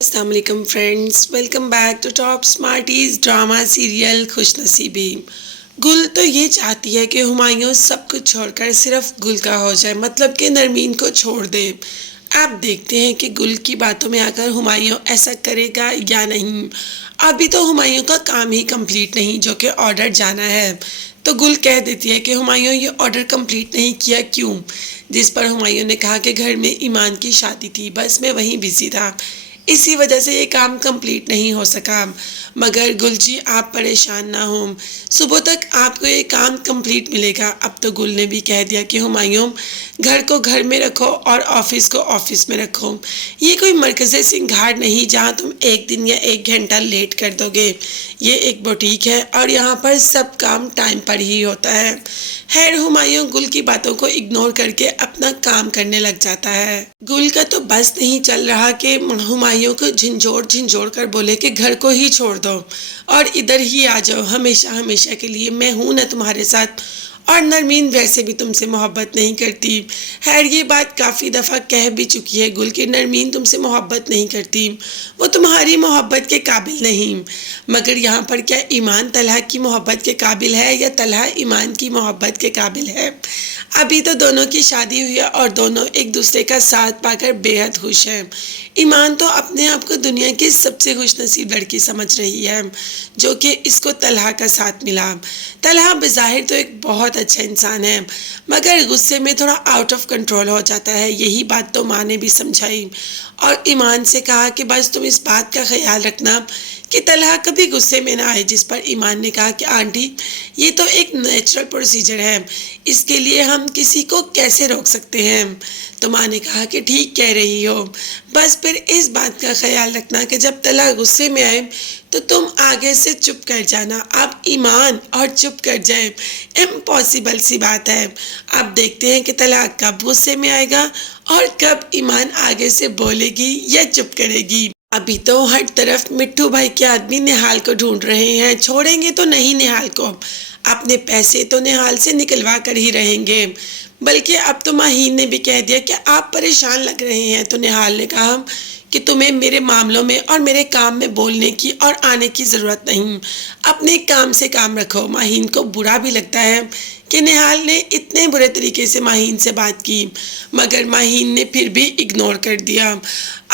السلام علیکم friends, welcome back to top smarties drama serial Khush Naseebi. گل تو یہ چاہتی ہے کہ ہمایوں سب کچھ چھوڑ کر صرف گل کا ہو جائے، مطلب کہ نرمین کو چھوڑ دے۔ آپ دیکھتے ہیں کہ گل کی باتوں میں آ کر ہمایوں ایسا کرے گا یا نہیں۔ ابھی تو ہمایوں کا کام ہی کمپلیٹ نہیں، جو کہ آرڈر جانا ہے، تو گل کہہ دیتی ہے کہ ہمایوں یہ آرڈر کمپلیٹ نہیں کیا کیوں، جس پر ہمایوں نے کہا کہ گھر میں ایمان کی شادی تھی، بس میں وہیں بزی تھا، اسی وجہ سے یہ کام کمپلیٹ نہیں ہو سکا۔ مگر گل جی آپ پریشان نہ ہوں، صبح تک آپ کو یہ کام کمپلیٹ ملے گا۔ اب تو گل نے بھی کہہ دیا کہ ہمایوں گھر کو گھر میں رکھو اور آفس کو آفس میں رکھو، یہ کوئی مرکز سنگھاڑ نہیں جہاں تم ایک دن یا ایک گھنٹہ لیٹ کر دو گے، یہ ایک بوٹیک ہے اور یہاں پر سب کام ٹائم پر ہی ہوتا ہے۔ خیر ہمایوں گل کی باتوں کو اگنور کر کے اپنا کام کرنے لگ جاتا ہے۔ گل کا تو بس نہیں چل رہا کہ ہمایوں کو جھنجھوڑ کر بولے کہ گھر کو ہی چھوڑ دو اور ادھر ہی آ جاؤ ہمیشہ ہمیشہ کے لیے، میں ہوں نا تمہارے ساتھ، اور نرمین ویسے بھی تم سے محبت نہیں کرتی۔ خیر یہ بات کافی دفعہ کہہ بھی چکی ہے گل کہ نرمین تم سے محبت نہیں کرتی، وہ تمہاری محبت کے قابل نہیں۔ مگر یہاں پر کیا ایمان طلحہ کی محبت کے قابل ہے یا طلحہ ایمان کی محبت کے قابل ہے؟ ابھی تو دونوں کی شادی ہوئی ہے اور دونوں ایک دوسرے کا ساتھ پا کر بے حد خوش ہیں۔ ایمان تو اپنے آپ کو دنیا کی سب سے خوش نصیب لڑکی سمجھ رہی ہے جو کہ اس کو طلحہ کا ساتھ ملا۔ طلحہ بظاہر تو ایک بہت اچھا انسان ہے، مگر غصے میں تھوڑا آؤٹ آف کنٹرول ہو جاتا ہے، یہی بات تو ماں نے بھی سمجھائی اور ایمان سے کہا کہ بس تم اس بات کا خیال رکھنا کہ طلحہ کبھی غصے میں نہ آئے، جس پر ایمان نے کہا کہ آنٹی یہ تو ایک نیچرل پروسیجر ہے، اس کے لیے ہم کسی کو کیسے روک سکتے ہیں؟ تو ماں نے کہا کہ ٹھیک کہہ رہی ہو، بس پھر اس بات کا خیال رکھنا کہ جب طلحہ غصے میں آئے تو تم آگے سے چپ کر جانا۔ اب ایمان اور چپ کر جائے امپاسبل سی بات ہے۔ اب دیکھتے ہیں کہ طلحہ کب غصے میں آئے گا اور کب ایمان آگے سے بولے گی یا چپ کرے گی۔ ابھی تو ہر طرف مٹھو بھائی کے آدمی نہال کو ڈھونڈ رہے ہیں، چھوڑیں گے تو نہیں نہال کو، اپنے پیسے تو نہال سے نکلوا کر ہی رہیں گے۔ بلکہ اب تو ماہین نے بھی کہہ دیا کہ آپ پریشان لگ رہے ہیں، تو نہال نے کہا کہ تمہیں میرے معاملوں میں اور میرے کام میں بولنے کی اور آنے کی ضرورت نہیں، اپنے کام سے کام رکھو۔ ماہین کو برا بھی لگتا ہے کہ نہال نے اتنے برے طریقے سے ماہین سے بات کی، مگر ماہین نے پھر بھی اگنور کر دیا۔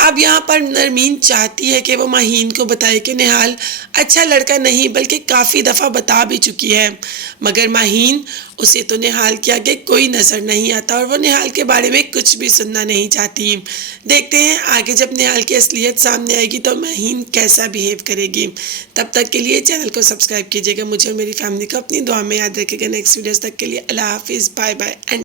اب یہاں پر نرمین چاہتی ہے کہ وہ ماہین کو بتائے کہ نہال اچھا لڑکا نہیں، بلکہ کافی دفعہ بتا بھی چکی ہے، مگر ماہین اسے تو نہال کے آگے کوئی نظر نہیں آتا اور وہ نہال کے بارے میں کچھ بھی سننا نہیں چاہتی۔ دیکھتے ہیں آگے جب نہال کی اصلیت سامنے آئے گی تو ماہین کیسا بیہیو کرے گی۔ تب تک کے لیے چینل کو سبسکرائب کیجیے گا، مجھے اور میری فیملی کو اپنی دعا میں یاد رکھے گا۔ نیکسٹ ویڈیوز تک کے لیے اللہ حافظ، بائے بائے اینڈ